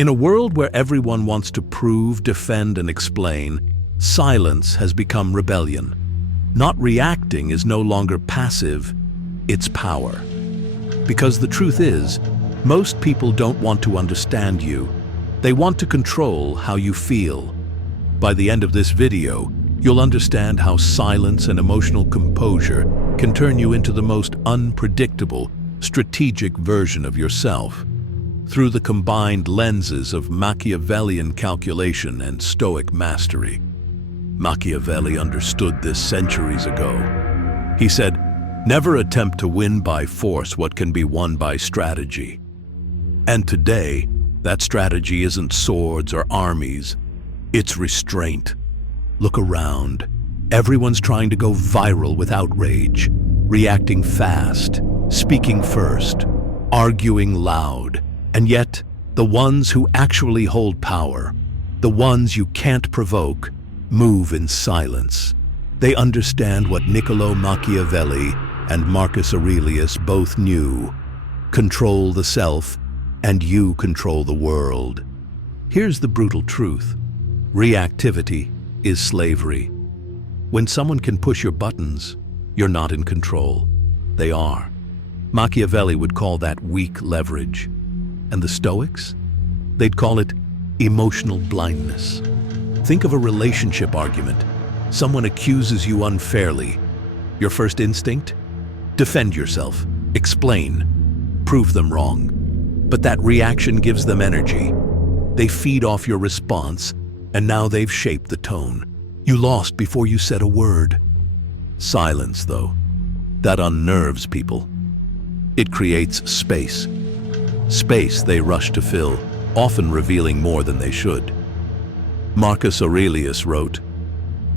In a world where everyone wants to prove, defend, and explain, silence has become rebellion. Not reacting is no longer passive, it's power. Because the truth is, most people don't want to understand you. They want to control how you feel. By the end of this video, you'll understand how silence and emotional composure can turn you into the most unpredictable, strategic version of yourself. Through the combined lenses of Machiavellian calculation and Stoic mastery. Machiavelli understood this centuries ago. He said, "Never attempt to win by force what can be won by strategy." And today, that strategy isn't swords or armies, it's restraint. Look around. Everyone's trying to go viral with outrage, reacting fast, speaking first, arguing loud. And yet, the ones who actually hold power, the ones you can't provoke, move in silence. They understand what Niccolò Machiavelli and Marcus Aurelius both knew. Control the self, and you control the world. Here's the brutal truth. Reactivity is slavery. When someone can push your buttons, you're not in control. They are. Machiavelli would call that weak leverage. And the Stoics? They'd call it emotional blindness. Think of a relationship argument. Someone accuses you unfairly. Your first instinct? Defend yourself. Explain. Prove them wrong. But that reaction gives them energy. They feed off your response, and now they've shaped the tone. You lost before you said a word. Silence, though, that unnerves people. It creates space. Space they rush to fill, often revealing more than they should. Marcus Aurelius wrote,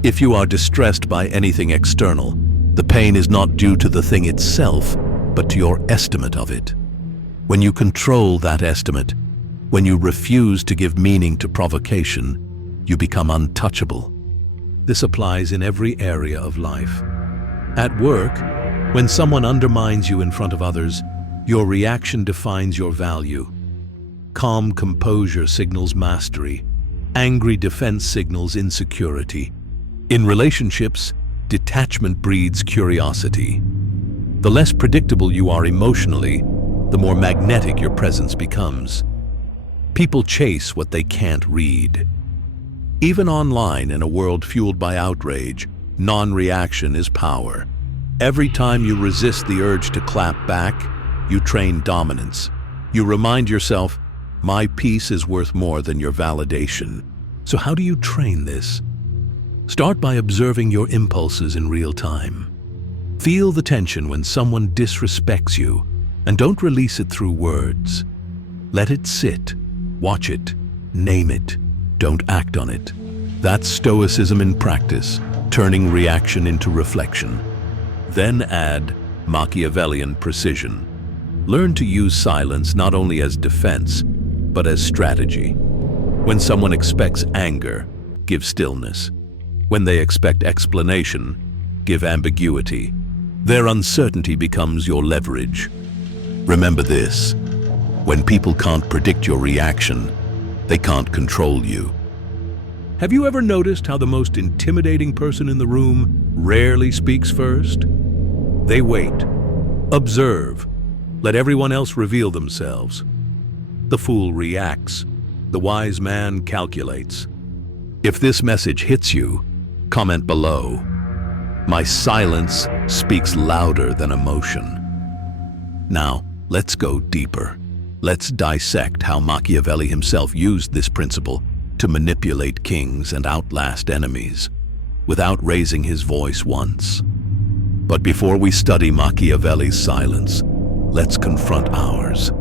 "If you are distressed by anything external, the pain is not due to the thing itself, but to your estimate of it. When you control that estimate, when you refuse to give meaning to provocation, you become untouchable." This applies in every area of life. At work, when someone undermines you in front of others, your reaction defines your value. Calm composure signals mastery. Angry defense signals insecurity. In relationships, detachment breeds curiosity. The less predictable you are emotionally, the more magnetic your presence becomes. People chase what they can't read. Even online, in a world fueled by outrage, non-reaction is power. Every time you resist the urge to clap back, you train dominance. You remind yourself, my peace is worth more than your validation. So how do you train this? Start by observing your impulses in real time. Feel the tension when someone disrespects you, and don't release it through words. Let it sit, watch it, name it, don't act on it. That's Stoicism in practice, turning reaction into reflection. Then add Machiavellian precision. Learn to use silence not only as defense, but as strategy. When someone expects anger, give stillness. When they expect explanation, give ambiguity. Their uncertainty becomes your leverage. Remember this: when people can't predict your reaction, they can't control you. Have you ever noticed how the most intimidating person in the room rarely speaks first? They wait, observe, let everyone else reveal themselves. The fool reacts. The wise man calculates. If this message hits you, comment below. My silence speaks louder than emotion. Now, let's go deeper. Let's dissect how Machiavelli himself used this principle to manipulate kings and outlast enemies, without raising his voice once. But before we study Machiavelli's silence, let's confront ours.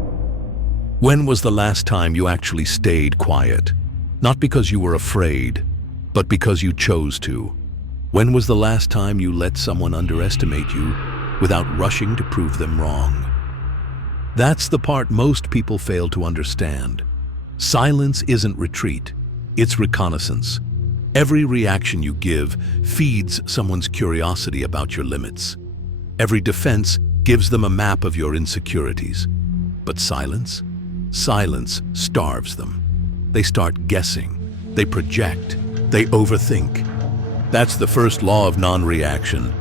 When was the last time you actually stayed quiet? Not because you were afraid, but because you chose to. When was the last time you let someone underestimate you without rushing to prove them wrong? That's the part most people fail to understand. Silence isn't retreat, it's reconnaissance. Every reaction you give feeds someone's curiosity about your limits. Every defense gives them a map of your insecurities. But silence? Silence starves them. They start guessing. They project. They overthink. That's the first law of non-reaction.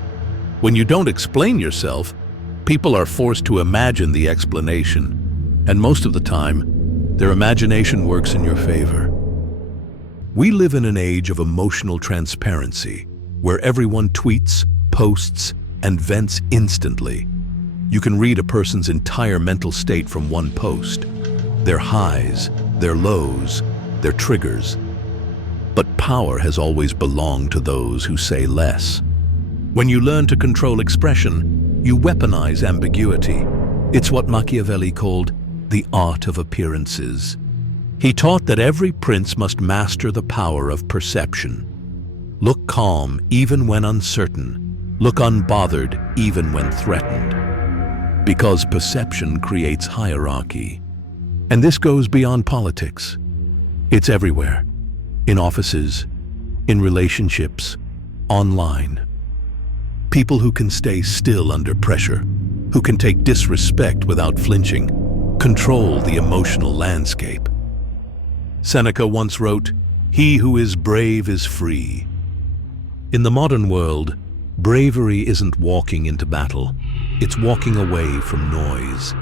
When you don't explain yourself, people are forced to imagine the explanation. And most of the time, their imagination works in your favor. We live in an age of emotional transparency, where everyone tweets, posts, and vents instantly. You can read a person's entire mental state from one post. Their highs, their lows, their triggers. But power has always belonged to those who say less. When you learn to control expression, you weaponize ambiguity. It's what Machiavelli called the art of appearances. He taught that every prince must master the power of perception. Look calm even when uncertain. Look unbothered even when threatened. Because perception creates hierarchy. And this goes beyond politics. It's everywhere. In offices, in relationships, online. People who can stay still under pressure, who can take disrespect without flinching, control the emotional landscape. Seneca once wrote, "He who is brave is free." In the modern world, bravery isn't walking into battle, it's walking away from noise.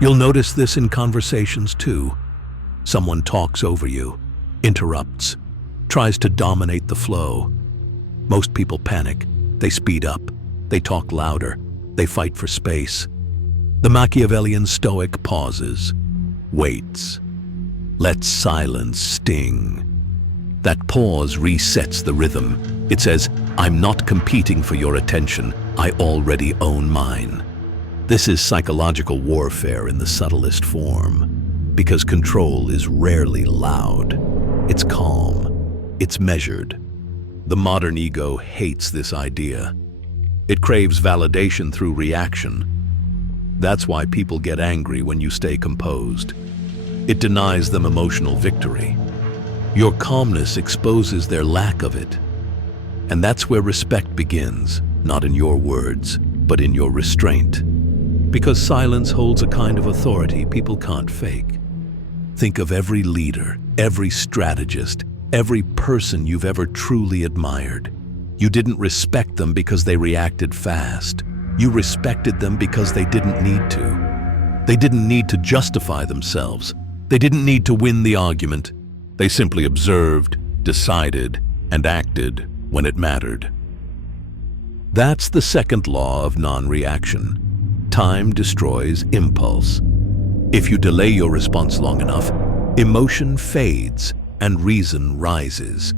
You'll notice this in conversations too. Someone talks over you, interrupts, tries to dominate the flow. Most people panic, they speed up, they talk louder, they fight for space. The Machiavellian Stoic pauses, waits, lets silence sting. That pause resets the rhythm. It says, "I'm not competing for your attention, I already own mine." This is psychological warfare in the subtlest form, because control is rarely loud. It's calm. It's measured. The modern ego hates this idea. It craves validation through reaction. That's why people get angry when you stay composed. It denies them emotional victory. Your calmness exposes their lack of it. And that's where respect begins, not in your words, but in your restraint. Because silence holds a kind of authority people can't fake. Think of every leader, every strategist, every person you've ever truly admired. You didn't respect them because they reacted fast. You respected them because they didn't need to. They didn't need to justify themselves. They didn't need to win the argument. They simply observed, decided, and acted when it mattered. That's the second law of non-reaction. Time destroys impulse. If you delay your response long enough, emotion fades and reason rises.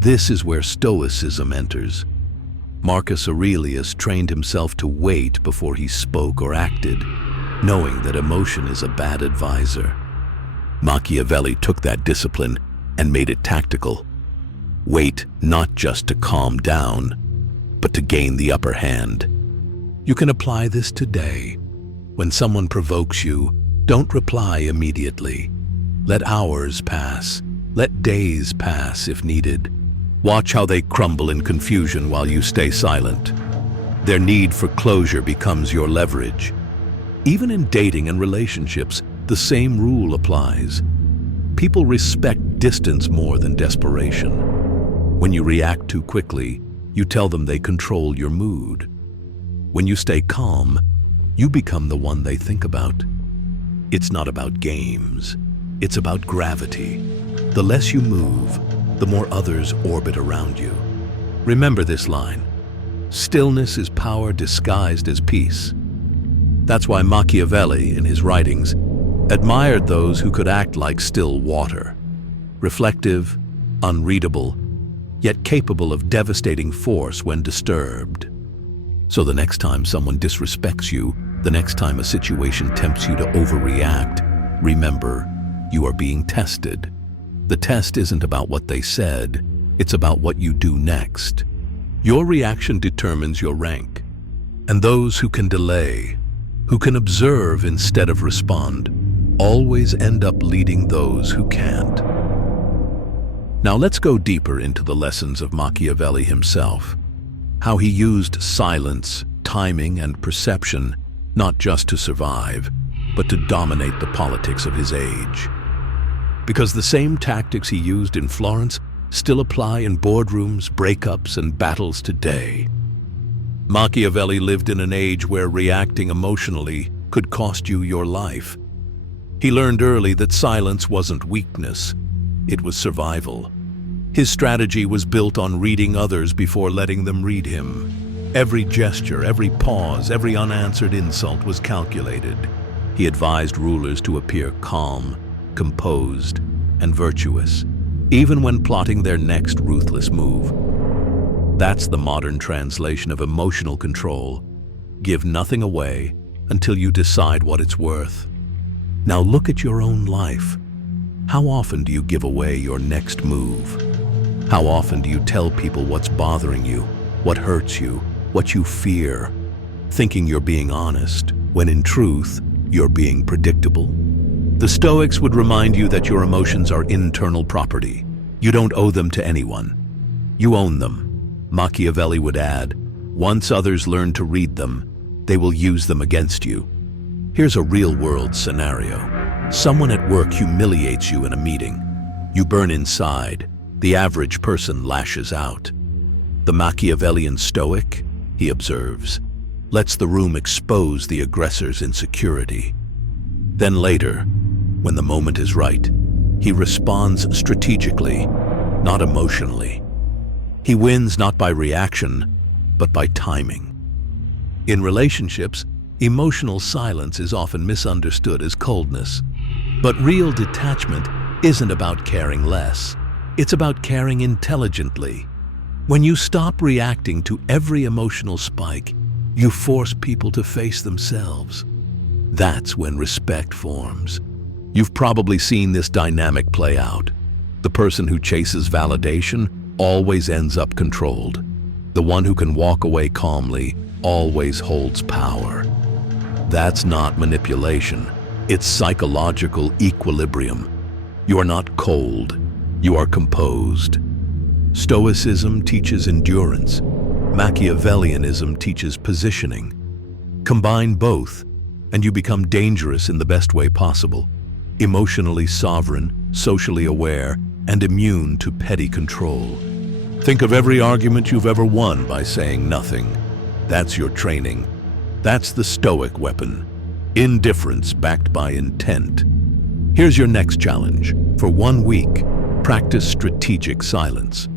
This is where Stoicism enters. Marcus Aurelius trained himself to wait before he spoke or acted, knowing that emotion is a bad advisor. Machiavelli took that discipline and made it tactical. Wait not just to calm down, but to gain the upper hand. You can apply this today. When someone provokes you, don't reply immediately. Let hours pass. Let days pass if needed. Watch how they crumble in confusion while you stay silent. Their need for closure becomes your leverage. Even in dating and relationships, the same rule applies. People respect distance more than desperation. When you react too quickly, you tell them they control your mood. When you stay calm, you become the one they think about. It's not about games. It's about gravity. The less you move, the more others orbit around you. Remember this line: stillness is power disguised as peace. That's why Machiavelli, in his writings, admired those who could act like still water, reflective, unreadable, yet capable of devastating force when disturbed. So the next time someone disrespects you, the next time a situation tempts you to overreact, remember, you are being tested. The test isn't about what they said, it's about what you do next. Your reaction determines your rank. And those who can delay, who can observe instead of respond, always end up leading those who can't. Now let's go deeper into the lessons of Machiavelli himself. How he used silence, timing, and perception not just to survive, but to dominate the politics of his age. Because the same tactics he used in Florence still apply in boardrooms, breakups, and battles today. Machiavelli lived in an age where reacting emotionally could cost you your life. He learned early that silence wasn't weakness, it was survival. His strategy was built on reading others before letting them read him. Every gesture, every pause, every unanswered insult was calculated. He advised rulers to appear calm, composed, and virtuous, even when plotting their next ruthless move. That's the modern translation of emotional control. Give nothing away until you decide what it's worth. Now look at your own life. How often do you give away your next move? How often do you tell people what's bothering you, what hurts you, what you fear, thinking you're being honest, when in truth, you're being predictable? The Stoics would remind you that your emotions are internal property. You don't owe them to anyone. You own them. Machiavelli would add, once others learn to read them, they will use them against you. Here's a real-world scenario. Someone at work humiliates you in a meeting. You burn inside. The average person lashes out. The Machiavellian Stoic, he observes, lets the room expose the aggressor's insecurity. Then later, when the moment is right, he responds strategically, not emotionally. He wins not by reaction, but by timing. In relationships, emotional silence is often misunderstood as coldness. But real detachment isn't about caring less. It's about caring intelligently. When you stop reacting to every emotional spike, you force people to face themselves. That's when respect forms. You've probably seen this dynamic play out. The person who chases validation always ends up controlled. The one who can walk away calmly always holds power. That's not manipulation. It's psychological equilibrium. You are not cold. You are composed. Stoicism teaches endurance. Machiavellianism teaches positioning. Combine both, and you become dangerous in the best way possible. Emotionally sovereign, socially aware, and immune to petty control. Think of every argument you've ever won by saying nothing. That's your training. That's the Stoic weapon. Indifference backed by intent. Here's your next challenge. For 1 week, practice strategic silence.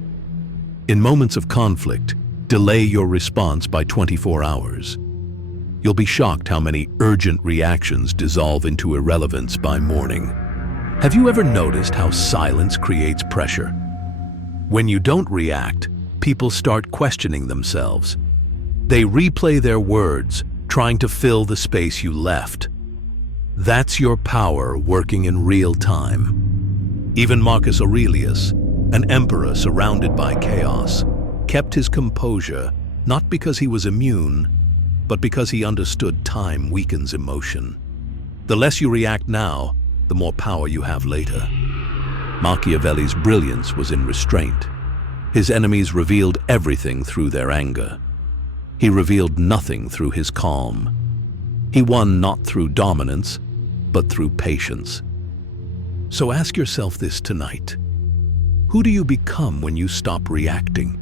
In moments of conflict, delay your response by 24 hours. You'll be shocked how many urgent reactions dissolve into irrelevance by morning. Have you ever noticed how silence creates pressure? When you don't react, people start questioning themselves. They replay their words, trying to fill the space you left. That's your power working in real time. Even Marcus Aurelius, an emperor surrounded by chaos, kept his composure not because he was immune, but because he understood time weakens emotion. The less you react now, the more power you have later. Machiavelli's brilliance was in restraint. His enemies revealed everything through their anger. He revealed nothing through his calm. He won not through dominance, but through patience. So ask yourself this tonight. Who do you become when you stop reacting?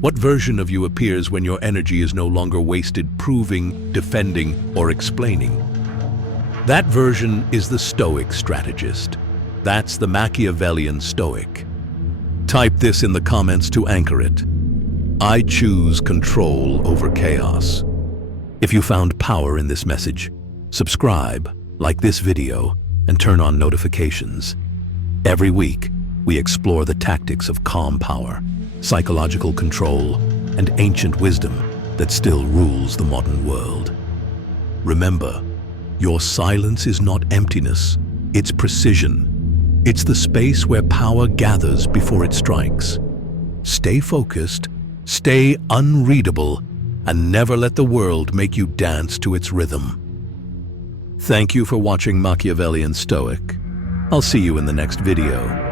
What version of you appears when your energy is no longer wasted proving, defending, or explaining? That version is the Stoic strategist. That's the Machiavellian Stoic. Type this in the comments to anchor it. I choose control over chaos. If you found power in this message, subscribe, like this video, and turn on notifications. Every week, we explore the tactics of calm power, psychological control, and ancient wisdom that still rules the modern world. Remember, your silence is not emptiness, it's precision. It's the space where power gathers before it strikes. Stay focused, stay unreadable, and never let the world make you dance to its rhythm. Thank you for watching Machiavelli and Stoic. I'll see you in the next video.